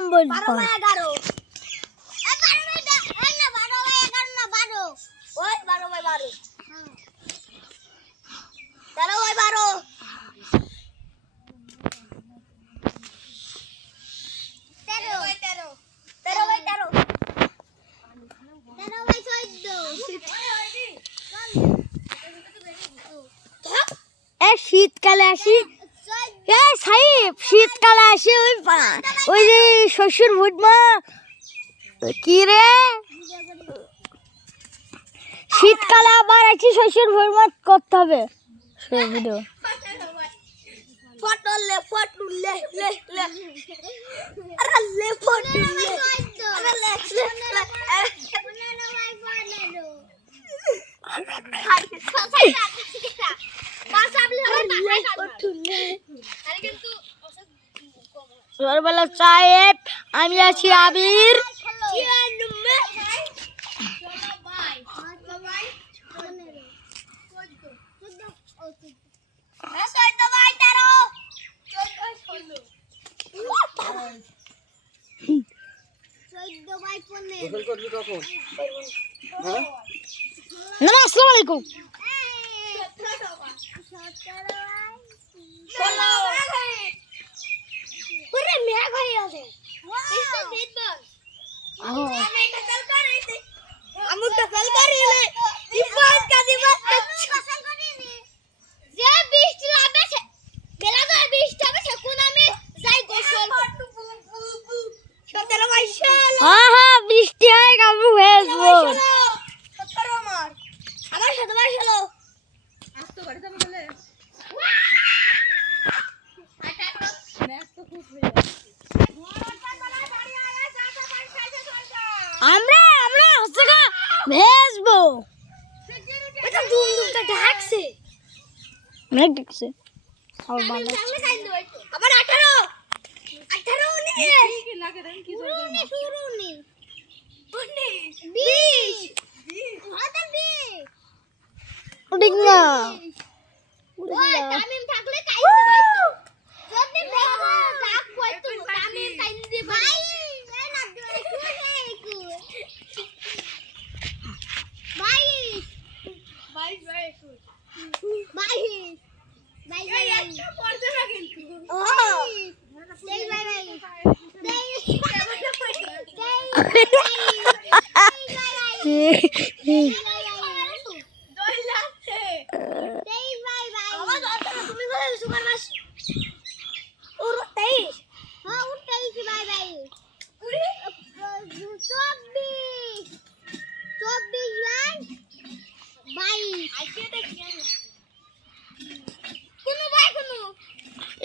নাম বলবো 12 বাই 11 ওই 12 বাই 12 13 বাই 12 শীতকালে আসি সাহেব শীতকালে আসি ওই যে শ্বশুর ভুটমা কি রে শীতকালে আবার আছি শ্বশুর ভুটমা করতে হবে ভিডিও ফটলে ফটলে লে লে আরে লে ফটলে আরে লে ছোটবেলা সাহেব আমি আছি আবির আসসালামু আলাইকুম বৃষ্টি হয় কাবু ভেজবো আমার সাথে বাড়ি চলো আমরা আমরা হচ্ছে না ভেজবো এটা দুম দুমটা ঢাকছে মেঘ দেখছে আর ভালো আবার 18 19 কি লাগে দেন কি জোর না 19 20 আদা 20 উঠিক না ওই তামিম থাকলে কাইতে বাইতো যদি দেখো রাখ কইতো তামিম কাইতে দি ভাই এ না দই কুই ভাই ভাই ভাই ভাই ভাই ভাই একটা পড়তে না কিন্তু ও দেই ভাই ভাই দেই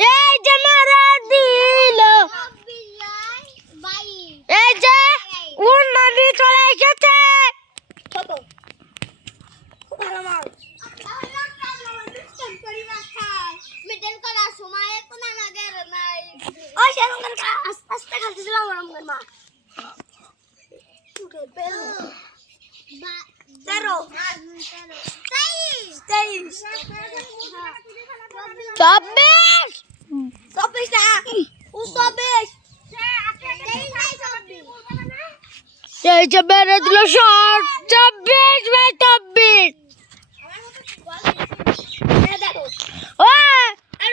এই যে মারা দিল এই যে উন্নতি চলে এসেছে কত ভালো মাল মিটেন করার সময় তো না লাগে নাই ওই সেরকম করে আস্তে আস্তে খাইতেছিলাম আমার মা তেরো 23 24 24 না 24 এই যে বেড়ে দিল 24 বাই 24 ও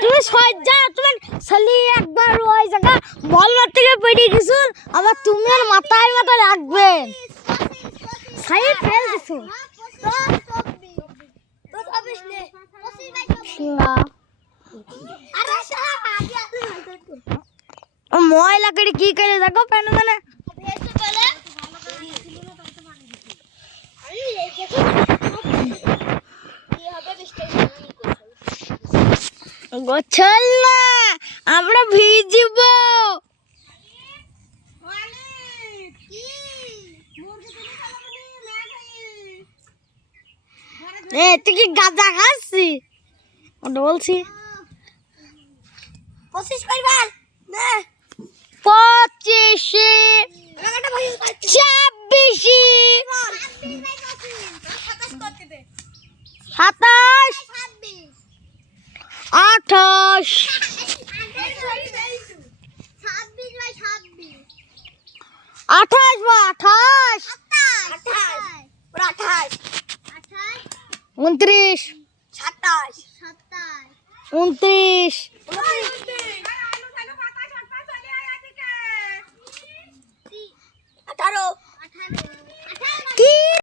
তুমি সজ্জা তুমি খালি একবার ওই জায়গা বল মারতে গিয়ে পড়ে গেছুন আবার তুমি আর মাথায় মাথা রাখবেন সাইড ফেল দিছো ময়লা করে কি করে দেখো প্যান মানে গোছল না আমরা ভিজব তুই কি গাঁজা খাচ্ছি ওটা বলছি 25 করবার না 25 27 28 26 বাই 26 28 বা 28 29 27 29